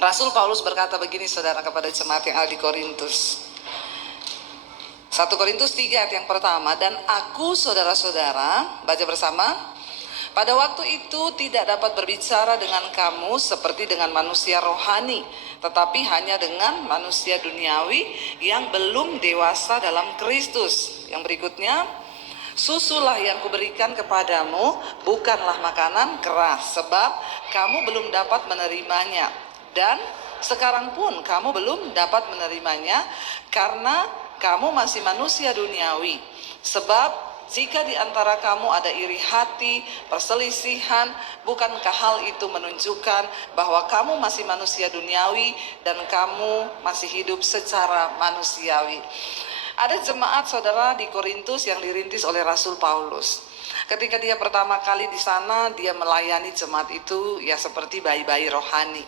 Rasul Paulus berkata begini, saudara, kepada jemaat yang ada di Korintus. 1 Korintus 3 ayat yang pertama, dan aku saudara-saudara, baca bersama, pada waktu itu tidak dapat berbicara dengan kamu seperti dengan manusia rohani, tetapi hanya dengan manusia duniawi yang belum dewasa dalam Kristus. Yang berikutnya, susulah yang kuberikan kepadamu, bukanlah makanan keras, sebab kamu belum dapat menerimanya. Dan sekarang pun kamu belum dapat menerimanya, karena kamu masih manusia duniawi. Sebab jika di antara kamu ada iri hati, perselisihan, bukankah hal itu menunjukkan bahwa kamu masih manusia duniawi dan kamu masih hidup secara manusiawi? Ada jemaat, saudara, di Korintus yang dirintis oleh Rasul Paulus. Ketika dia pertama kali di sana, dia melayani jemaat itu ya seperti bayi-bayi rohani.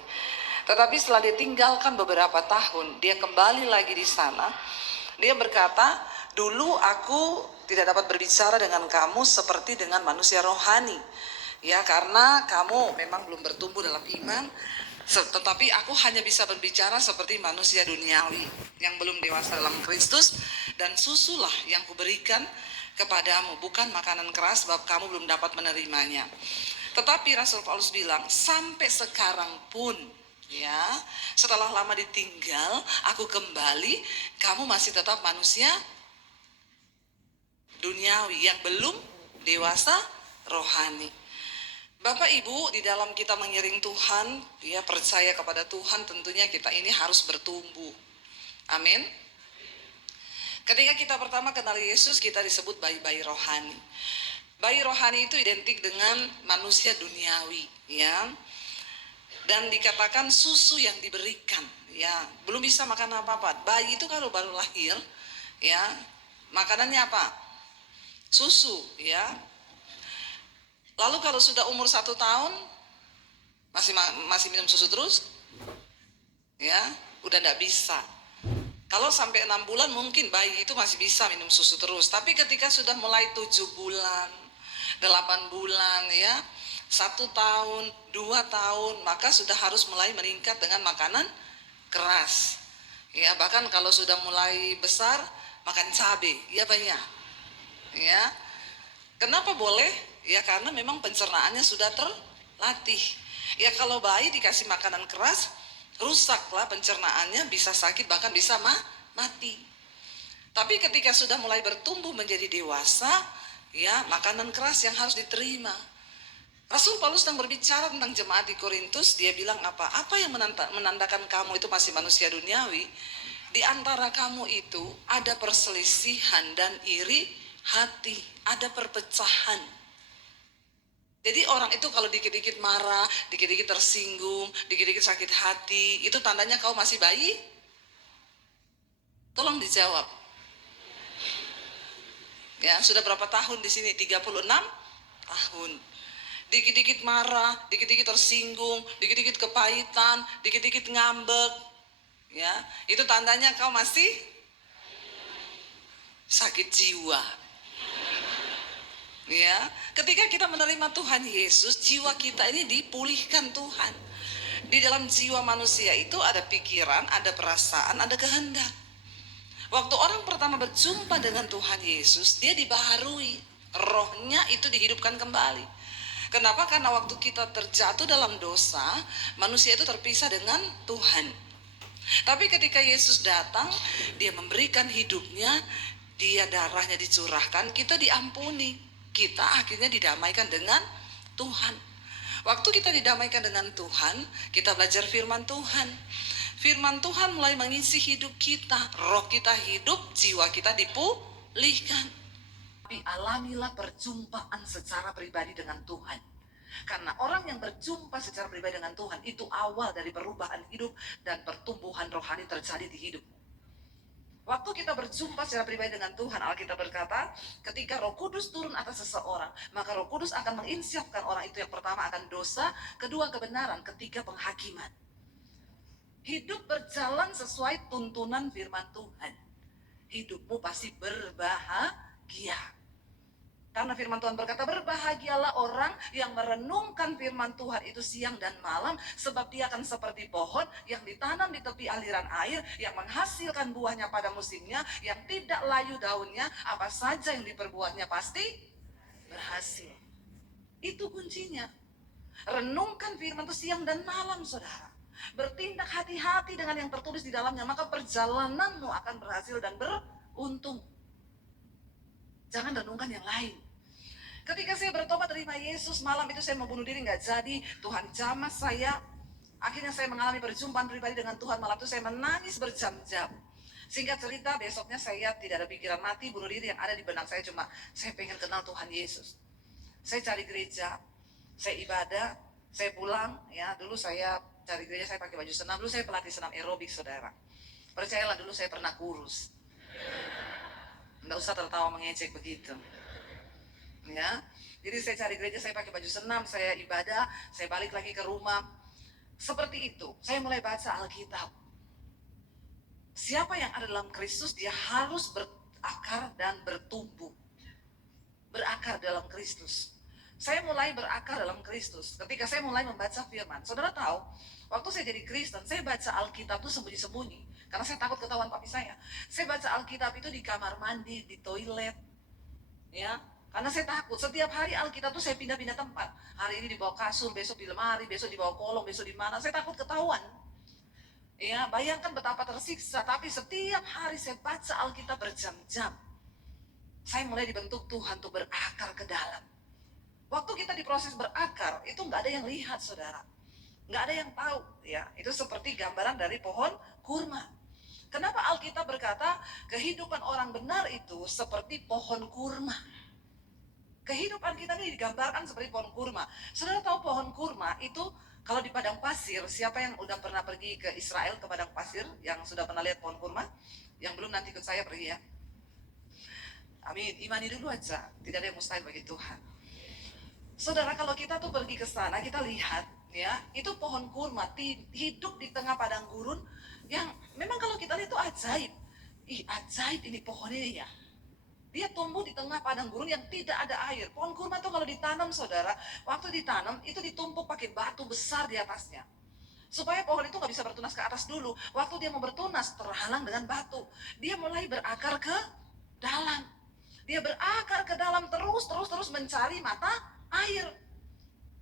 Tetapi setelah dia tinggalkan beberapa tahun, dia kembali lagi di sana. Dia berkata, dulu aku tidak dapat berbicara dengan kamu seperti dengan manusia rohani. Ya, karena kamu memang belum bertumbuh dalam iman, tetapi aku hanya bisa berbicara seperti manusia duniawi yang belum dewasa dalam Kristus, dan susulah yang kuberikan kepadamu, bukan makanan keras, sebab kamu belum dapat menerimanya. Tetapi Rasul Paulus bilang, sampai sekarang pun, ya, setelah lama ditinggal, aku kembali, kamu masih tetap manusia duniawi yang belum dewasa rohani. Bapak Ibu, di dalam kita mengiring Tuhan, ya, percaya kepada Tuhan, tentunya kita ini harus bertumbuh. Amin. Ketika kita pertama kenal Yesus, kita disebut bayi-bayi rohani. Bayi rohani itu identik dengan manusia duniawi, ya. Dan dikatakan susu yang diberikan, ya, belum bisa makan apa-apa. Bayi itu kalau baru lahir, ya, makanannya apa? Susu, ya. Lalu kalau sudah umur 1 tahun, masih minum susu terus, ya, udah nggak bisa. Kalau sampai 6 bulan mungkin bayi itu masih bisa minum susu terus. Tapi ketika sudah mulai 7 bulan, 8 bulan, ya, 1 tahun, 2 tahun, maka sudah harus mulai meningkat dengan makanan keras. Ya, bahkan kalau sudah mulai besar, makan cabai, ya banyak. Ya. Kenapa boleh? Ya karena memang pencernaannya sudah terlatih. Ya kalau bayi dikasih makanan keras, rusaklah pencernaannya, bisa sakit, bahkan bisa mati. Tapi ketika sudah mulai bertumbuh menjadi dewasa, ya, makanan keras yang harus diterima. Rasul Paulus sedang berbicara tentang jemaat di Korintus. Dia bilang apa? Apa yang menandakan kamu itu masih manusia duniawi? Di antara kamu itu ada perselisihan dan iri hati, ada perpecahan. Jadi orang itu kalau dikit-dikit marah, dikit-dikit tersinggung, dikit-dikit sakit hati, itu tandanya kau masih bayi? Tolong dijawab. Ya, sudah berapa tahun di sini? 36 tahun. Dikit-dikit marah, dikit-dikit tersinggung, dikit-dikit kepahitan, dikit-dikit ngambek. Ya, itu tandanya kau masih sakit jiwa. Ya, ketika kita menerima Tuhan Yesus, jiwa kita ini dipulihkan Tuhan. Di dalam jiwa manusia itu ada pikiran, ada perasaan, ada kehendak. Waktu orang pertama berjumpa dengan Tuhan Yesus, dia dibaharui, rohnya itu dihidupkan kembali. Kenapa? Karena waktu kita terjatuh dalam dosa, manusia itu terpisah dengan Tuhan. Tapi ketika Yesus datang, dia memberikan hidupnya, dia darahnya dicurahkan, kita diampuni. Kita akhirnya didamaikan dengan Tuhan. Waktu kita didamaikan dengan Tuhan, kita belajar firman Tuhan. Firman Tuhan mulai mengisi hidup kita. Roh kita hidup, jiwa kita dipulihkan. Tapi alamilah perjumpaan secara pribadi dengan Tuhan. Karena orang yang berjumpa secara pribadi dengan Tuhan, itu awal dari perubahan hidup dan pertumbuhan rohani terjadi di hidup. Waktu kita berjumpa secara pribadi dengan Tuhan, Alkitab berkata, ketika Roh Kudus turun atas seseorang, maka Roh Kudus akan menginsyafkan orang itu, yang pertama akan dosa, kedua kebenaran, ketiga penghakiman. Hidup berjalan sesuai tuntunan firman Tuhan. Hidupmu pasti berbahagia. Karena firman Tuhan berkata, berbahagialah orang yang merenungkan firman Tuhan itu siang dan malam, sebab dia akan seperti pohon yang ditanam di tepi aliran air, yang menghasilkan buahnya pada musimnya, yang tidak layu daunnya, apa saja yang diperbuatnya pasti berhasil. Itu kuncinya. Renungkan firman itu siang dan malam, saudara. Bertindak hati-hati dengan yang tertulis di dalamnya, maka perjalananmu akan berhasil dan beruntung. Jangan renungkan yang lain. Ketika saya bertobat terima Yesus, malam itu saya mau bunuh diri, nggak jadi. Tuhan jamah saya. Akhirnya saya mengalami perjumpaan pribadi dengan Tuhan. Malam itu saya menangis berjam-jam. Singkat cerita, besoknya saya tidak ada pikiran mati, bunuh diri. Yang ada di benak saya cuma, saya pengen kenal Tuhan Yesus. Saya cari gereja, saya ibadah, saya pulang. Ya, dulu saya cari gereja, saya pakai baju senam. Dulu saya pelatih senam aerobik, saudara. Percayalah, dulu saya pernah kurus. Nggak usah tertawa mengejek begitu. Ya, jadi saya cari gereja, saya pakai baju senam, saya ibadah, saya balik lagi ke rumah. Seperti itu, saya mulai baca Alkitab. Siapa yang ada dalam Kristus, dia harus berakar dan bertumbuh. Berakar dalam Kristus. Saya mulai berakar dalam Kristus ketika saya mulai membaca firman. Saudara tahu, waktu saya jadi Kristen, saya baca Alkitab itu sembunyi-sembunyi. Karena saya takut ketahuan papi saya. Saya baca Alkitab itu di kamar mandi, di toilet. Ya, karena saya takut, setiap hari Alkitab tuh saya pindah-pindah tempat. Hari ini di bawah kasur, besok di lemari, besok di bawah kolong, besok di mana. Saya takut ketahuan. Ya, bayangkan betapa tersiksa. Tapi setiap hari saya baca Alkitab berjam-jam. Saya mulai dibentuk Tuhan untuk berakar ke dalam. Waktu kita diproses berakar, itu nggak ada yang lihat, saudara. Nggak ada yang tahu. Ya, itu seperti gambaran dari pohon kurma. Kenapa Alkitab berkata kehidupan orang benar itu seperti pohon kurma? Kehidupan kita ini digambarkan seperti pohon kurma. Saudara tahu pohon kurma itu kalau di padang pasir, siapa yang udah pernah pergi ke Israel ke padang pasir, yang sudah pernah lihat pohon kurma? Yang belum nanti ikut saya pergi ya. Amin, imani dulu aja, tidak ada yang mustahil bagi Tuhan. Saudara, kalau kita tuh pergi ke sana, kita lihat ya, itu pohon kurma hidup di tengah padang gurun yang memang kalau kita lihat itu ajaib. Ih, ajaib ini pohon ini ya. Dia tumbuh di tengah padang gurun yang tidak ada air. Pohon kurma itu kalau ditanam, saudara, waktu ditanam itu ditumpuk pakai batu besar di atasnya. Supaya pohon itu nggak bisa bertunas ke atas dulu. Waktu dia mau bertunas, terhalang dengan batu. Dia mulai berakar ke dalam. Dia berakar ke dalam terus mencari mata air.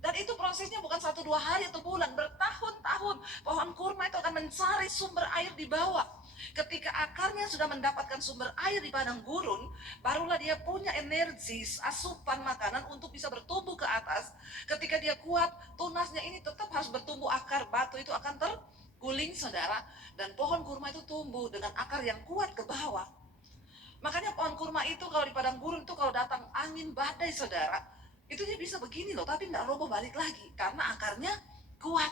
Dan itu prosesnya bukan 1-2 hari atau bulan, bertahun-tahun. Pohon kurma itu akan mencari sumber air di bawah. Ketika akarnya sudah mendapatkan sumber air di padang gurun, barulah dia punya energi, asupan makanan untuk bisa bertumbuh ke atas. Ketika dia kuat, tunasnya ini tetap harus bertumbuh akar, batu itu akan terguling, saudara. Dan pohon kurma itu tumbuh dengan akar yang kuat ke bawah. Makanya pohon kurma itu kalau di padang gurun itu kalau datang angin badai, saudara, itu dia bisa begini loh, tapi nggak roboh balik lagi, karena akarnya kuat.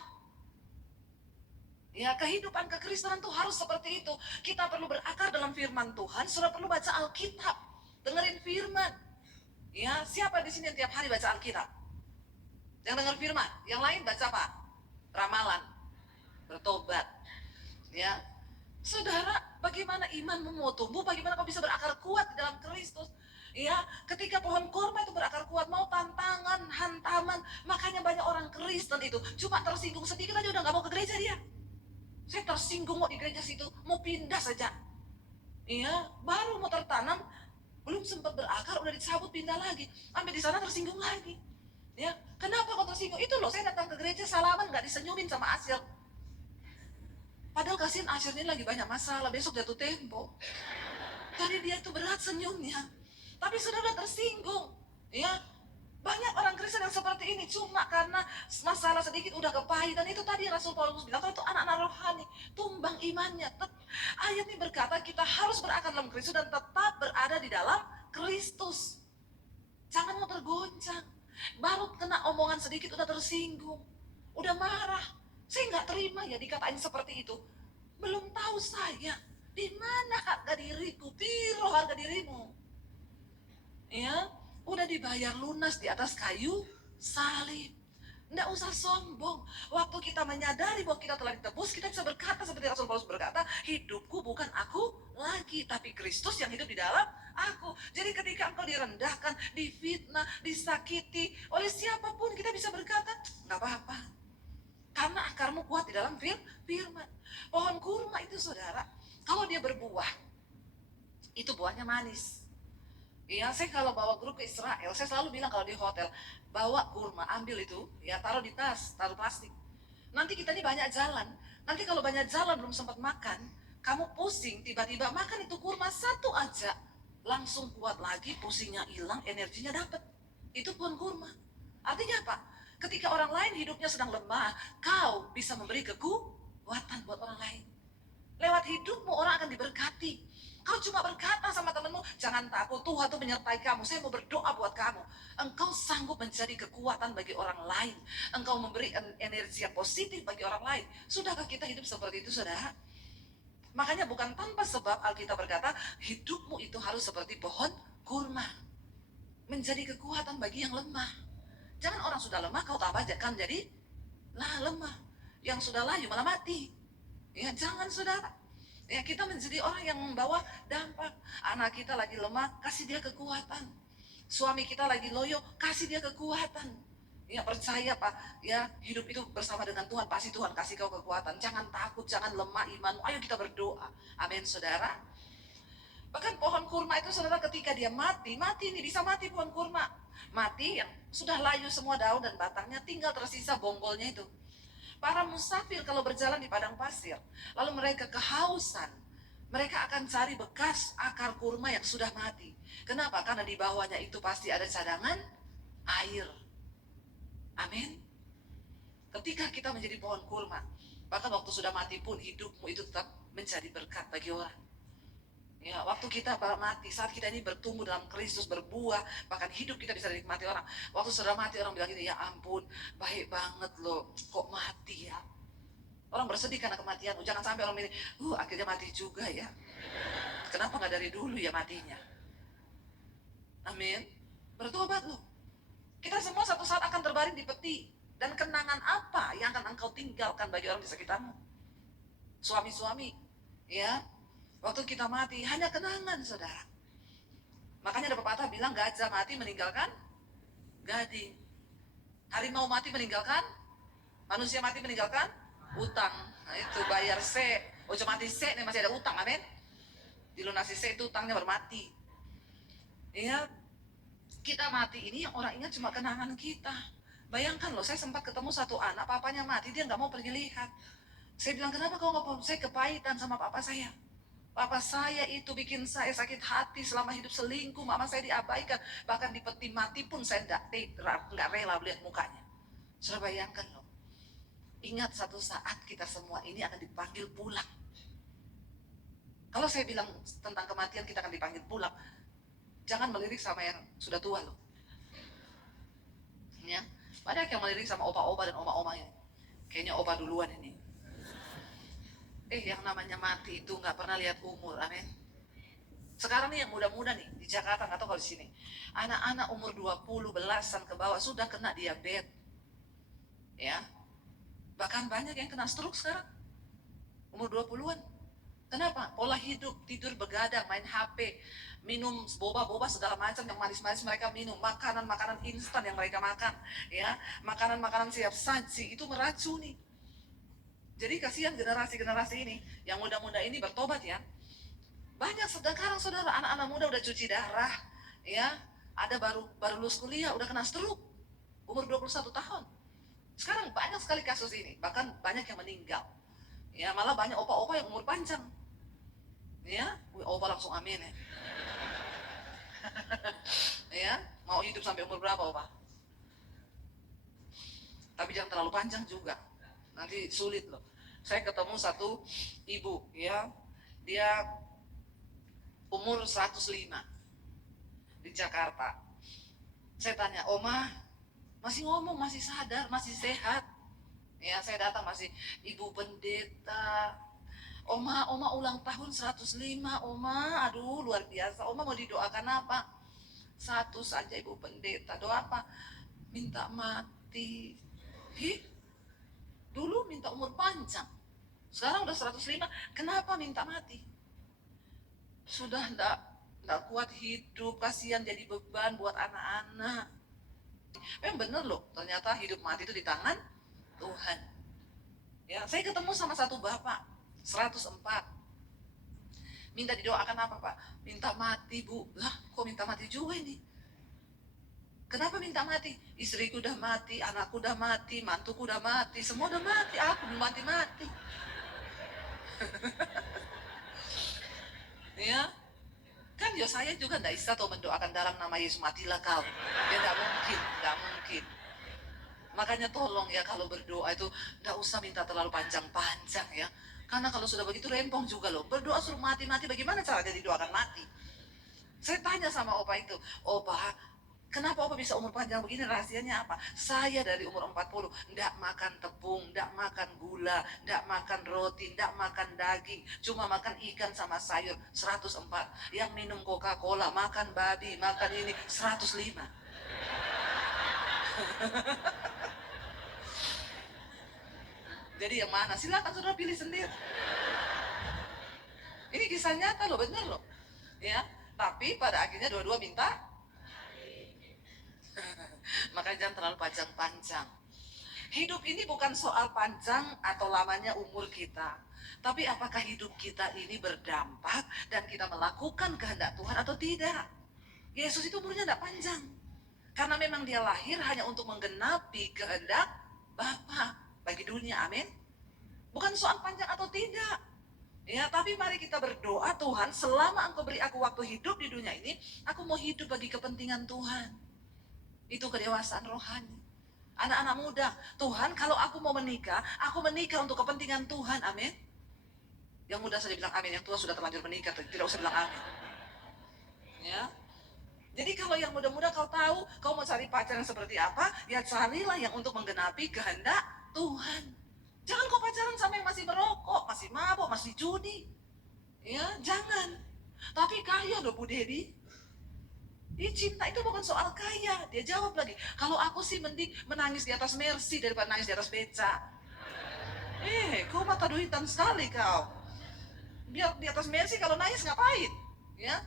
Ya, kehidupan kekristenan tuh harus seperti itu. Kita perlu berakar dalam firman Tuhan, sudah perlu baca Alkitab, dengerin firman. Ya, siapa di sini yang tiap hari baca Alkitab? Yang dengar firman, yang lain baca apa? Ramalan, bertobat. Ya, saudara, bagaimana imanmu mau tumbuh? Bagaimana kau bisa berakar kuat di dalam Kristus? Ya, ketika pohon kurma itu berakar kuat, mau tantangan, hantaman, makanya banyak orang Kristen itu cuma tersinggung sedikit aja udah nggak mau ke gereja dia. Saya tersinggung mau di gereja situ, mau pindah saja. Iya, baru mau tertanam, belum sempat berakar, udah dicabut pindah lagi. Sampai di sana tersinggung lagi. Ya, kenapa kok tersinggung? Itu loh, saya datang ke gereja salaman nggak disenyumin sama Asyir. Padahal kasihan Asyir ini lagi banyak masalah, besok jatuh tempo. Tadi dia itu berat senyumnya. Tapi sudah tersinggung. Ya, banyak orang Kristen yang seperti ini cuma karena masalah sedikit udah kepahitan. Itu tadi Rasul Paulus bilang, kalau itu anak-anak rohani, tumbang imannya. Ayat ini berkata kita harus berakar dalam Kristus dan tetap berada di dalam Kristus. Jangan mau tergoncang. Baru kena omongan sedikit udah tersinggung, udah marah. Saya nggak terima ya dikatain seperti itu. Belum tahu saya di mana harga diriku, piro harga dirimu. Ya, udah dibayar lunas di atas kayu salib. Nggak usah sombong. Waktu kita menyadari bahwa kita telah ditebus, kita bisa berkata seperti Rasul Paulus berkata, hidupku bukan aku lagi, tapi Kristus yang hidup di dalam aku. Jadi ketika engkau direndahkan, difitnah, disakiti oleh siapapun, kita bisa berkata, nggak apa-apa. Karena akarmu kuat di dalam firman. Pohon kurma itu saudara, kalau dia berbuah, itu buahnya manis. Ya, saya kalau bawa grup ke Israel, saya selalu bilang kalau di hotel, bawa kurma, ambil itu, ya taruh di tas, taruh plastik. Nanti kita ini banyak jalan. Nanti kalau banyak jalan belum sempat makan, kamu pusing, tiba-tiba makan itu kurma satu aja, langsung kuat lagi, pusingnya hilang, energinya dapat. Itu pohon kurma. Artinya apa? Ketika orang lain hidupnya sedang lemah, kau bisa memberi kekuatan buat orang lain. Lewat hidupmu orang akan diberkati. Kau cuma berkata sama temanmu, jangan takut, Tuhan tuh menyertai kamu. Saya mau berdoa buat kamu. Engkau sanggup menjadi kekuatan bagi orang lain. Engkau memberi energi yang positif bagi orang lain. Sudahkah kita hidup seperti itu, saudara? Makanya bukan tanpa sebab Alkitab berkata, hidupmu itu harus seperti pohon kurma. Menjadi kekuatan bagi yang lemah. Jangan orang sudah lemah, kau tambah kan jadi lemah. Yang sudah layu malah mati. Ya, jangan saudara. Ya, kita menjadi orang yang membawa dampak. Anak kita lagi lemah, kasih dia kekuatan. Suami kita lagi loyo, kasih dia kekuatan. Ya, percaya Pak, ya hidup itu bersama dengan Tuhan, pasti Tuhan kasih kau kekuatan. Jangan takut, jangan lemah imanmu. Ayo kita berdoa. Amin, saudara. Bahkan pohon kurma itu saudara ketika dia mati ini bisa mati pohon kurma. Mati yang sudah layu semua daun dan batangnya, tinggal tersisa bonggolnya itu. Para musafir kalau berjalan di padang pasir, lalu mereka kehausan, mereka akan cari bekas akar kurma yang sudah mati. Kenapa? Karena di bawahnya itu pasti ada cadangan air. Amin. Ketika kita menjadi pohon kurma, bahkan waktu sudah mati pun hidupmu itu tetap menjadi berkat bagi orang. Ya, waktu kita mati, saat kita ini bertumbuh dalam Kristus, berbuah, bahkan hidup kita bisa dinikmati orang. Waktu sudah mati orang bilang gini, ya ampun, baik banget loh, kok mati ya. Orang bersedih karena kematian. Jangan sampai orang ini, akhirnya mati juga ya. Kenapa nggak dari dulu ya matinya? Amin. Bertobat loh. Kita semua satu saat akan terbaring di peti. Dan kenangan apa yang akan engkau tinggalkan bagi orang di sekitarmu? Suami-suami, ya. Waktu kita mati, hanya kenangan, saudara. Makanya ada pepatah bilang, gajah mati meninggalkan gading. Harimau mati meninggalkan, manusia mati meninggalkan utang. Nah itu bayar C. Cuma mati C, nih masih ada utang, amin. Dilunasi C itu utangnya bermati. Ingat, kita mati ini yang orang ingat cuma kenangan kita. Bayangkan loh, saya sempat ketemu satu anak, papanya mati, dia nggak mau pergi lihat. Saya bilang, kenapa kau nggak mau? Saya kepahitan sama papa saya. Papa saya itu bikin saya sakit hati selama hidup selingkuh, mama saya diabaikan, bahkan di peti mati pun saya nggak rela lihat mukanya. Sudah bayangkan loh. Ingat satu saat kita semua ini akan dipanggil pulang. Kalau saya bilang tentang kematian kita akan dipanggil pulang, jangan melirik sama yang sudah tua loh. Ya, banyak yang melirik sama opa-opa dan oma-omanya. Kayaknya opa duluan ini. Yang namanya mati itu nggak pernah lihat umur, amin. Sekarang nih yang muda-muda nih, di Jakarta, nggak tahu kalau di sini. Anak-anak umur 20 belasan ke bawah sudah kena diabetes. Ya. Bahkan banyak yang kena stroke sekarang. Umur 20-an. Kenapa? Pola hidup, tidur begadang, main HP, minum boba-boba segala macam yang manis-manis mereka minum, makanan-makanan instan yang mereka makan, ya, makanan-makanan siap saji itu meracuni. Jadi kasihan generasi-generasi ini, yang muda-muda ini bertobat ya. Banyak sekarang saudara, anak-anak muda udah cuci darah, ya. Ada baru lulus kuliah, udah kena stroke, umur 21 tahun. Sekarang banyak sekali kasus ini, bahkan banyak yang meninggal. Ya, malah banyak opa-opa yang umur panjang. Ya, opa langsung amin ya. Ya, mau hidup sampai umur berapa opa? Tapi jangan terlalu panjang juga, nanti sulit loh. Saya ketemu satu ibu, ya, dia umur 105 di Jakarta. Saya tanya, Oma, masih ngomong, masih sadar, masih sehat? Ya, saya datang masih, Ibu Pendeta, Oma ulang tahun 105, Oma, aduh luar biasa. Oma mau didoakan apa? Satu saja Ibu Pendeta, doa apa? Minta mati. Dulu minta umur panjang, sekarang udah 105, kenapa minta mati? Sudah enggak nggak kuat hidup, kasihan jadi beban buat anak-anak. Memang bener loh, ternyata hidup mati itu di tangan Tuhan. Ya, saya ketemu sama satu bapak 104. Minta didoakan apa, Pak? Minta mati, Bu. Lah, kok minta mati juga ini? Kenapa minta mati? Istriku udah mati, anakku udah mati, mantuku udah mati, semua udah mati, aku belum mati-mati. Ya, kan ya saya juga tidak bisa tuh mendoakan dalam nama Yesus matilah kau. Ya tidak mungkin, tidak mungkin. Makanya tolong ya kalau berdoa itu tidak usah minta terlalu panjang-panjang ya. Karena kalau sudah begitu rempong juga loh. Berdoa suruh mati-mati, bagaimana caranya didoakan mati? Saya tanya sama opa itu, opa, kenapa opa bisa umur panjang begini? Rahasianya apa? Saya dari umur 40, tidak makan tepung, tidak makan gula, tidak makan roti, tidak makan daging, cuma makan ikan sama sayur, 104. Yang minum Coca-Cola, makan babi, makan ini, 105. Jadi yang mana? Silakan saudara pilih sendiri. Ini kisah nyata loh, benar loh. Ya, tapi pada akhirnya dua-dua minta. Makanya jangan terlalu panjang-panjang. Hidup ini bukan soal panjang atau lamanya umur kita, tapi apakah hidup kita ini berdampak dan kita melakukan kehendak Tuhan atau tidak. Yesus itu umurnya tidak panjang, karena memang dia lahir hanya untuk menggenapi kehendak Bapa bagi dunia, amin. Bukan soal panjang atau tidak. Ya, tapi mari kita berdoa, Tuhan, selama Engkau beri aku waktu hidup di dunia ini, aku mau hidup bagi kepentingan Tuhan. Itu kedewasaan rohani. Anak-anak muda, Tuhan, kalau aku mau menikah, aku menikah untuk kepentingan Tuhan, amin. Yang muda saja bilang amin, yang tua sudah terlanjur menikah, tidak usah bilang amin. Ya. Jadi kalau yang muda-muda kau tahu, kau mau cari pacar yang seperti apa, ya carilah yang untuk menggenapi kehendak Tuhan. Jangan kau pacaran sama yang masih merokok, masih mabuk, masih judi. Ya, jangan. Tapi kaya loh Bu Dedi. Cinta itu bukan soal kaya. Dia jawab lagi, kalau aku sih mending menangis di atas Mercy daripada nangis di atas beca. Kau mata duitan sekali kau. Biar di atas Mercy kalau nangis ngapain? Ya,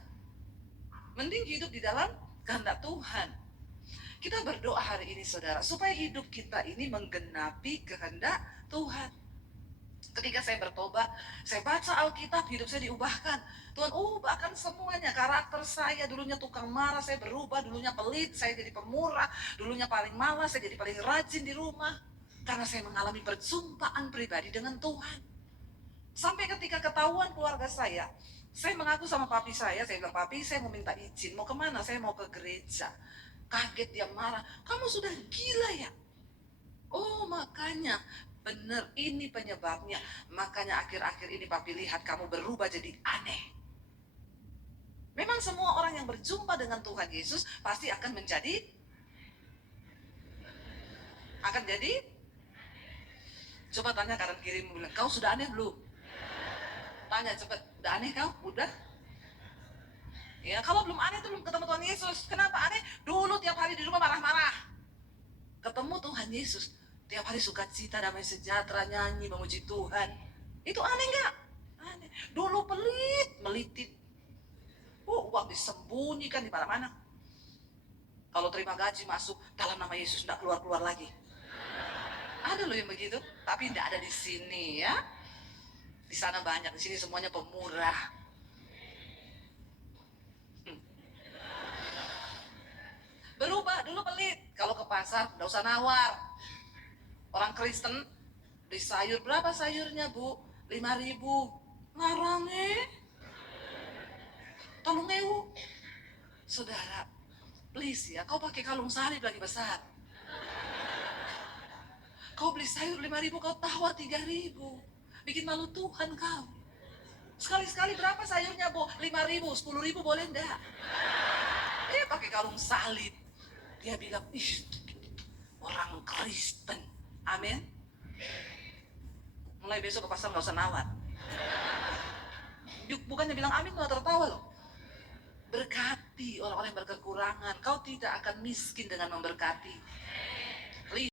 mending hidup di dalam kehendak Tuhan. Kita berdoa hari ini saudara, supaya hidup kita ini menggenapi kehendak Tuhan. Ketika saya bertobat, saya baca Alkitab, hidup saya diubahkan. Tuhan ubahkan semuanya, karakter saya. Dulunya tukang marah, saya berubah. Dulunya pelit, saya jadi pemurah. Dulunya paling malas, saya jadi paling rajin di rumah. Karena saya mengalami perjumpaan pribadi dengan Tuhan. Sampai ketika ketahuan keluarga saya mengaku sama papi saya bilang, papi saya mau minta izin, mau kemana? Saya mau ke gereja. Kaget dia marah, kamu sudah gila ya? Oh makanya, bener ini penyebabnya. Makanya akhir-akhir ini papi lihat kamu berubah jadi aneh. Memang semua orang yang berjumpa dengan Tuhan Yesus pasti akan jadi. Coba tanya kanan kiri, bilang, kau sudah aneh belum? Tanya cepet, udah aneh kau? Udah? Ya, kalau belum aneh tuh belum ketemu Tuhan Yesus. Kenapa aneh? Dulu tiap hari di rumah marah-marah. Ketemu Tuhan Yesus, tiap hari sukacita, damai sejahtera, nyanyi, memuji Tuhan. Itu aneh nggak? Aneh. Dulu pelit, melitit. Uang disembunyikan di mana-mana. Kalau terima gaji masuk dalam nama Yesus, nggak keluar-keluar lagi. Ada loh yang begitu, tapi nggak ada di sini ya. Di sana banyak, di sini semuanya pemurah. Berubah, dulu pelit. Kalau ke pasar, nggak usah nawar. Orang Kristen, beli sayur, berapa sayurnya Bu? 5.000. Ngarang tolong ewu. Saudara, please ya, kau pakai kalung salib lagi besar. Kau beli sayur 5.000, kau tawar 3.000. Bikin malu Tuhan kau. Sekali-sekali berapa sayurnya Bu? 5.000, 10.000 boleh enggak? Pakai kalung salib. Dia bilang, orang Kristen. Amin. Mulai besok ke pasar gak usah nawar. Bukannya bilang amin malah tertawa loh. Berkati orang-orang yang berkekurangan. Kau tidak akan miskin dengan memberkati.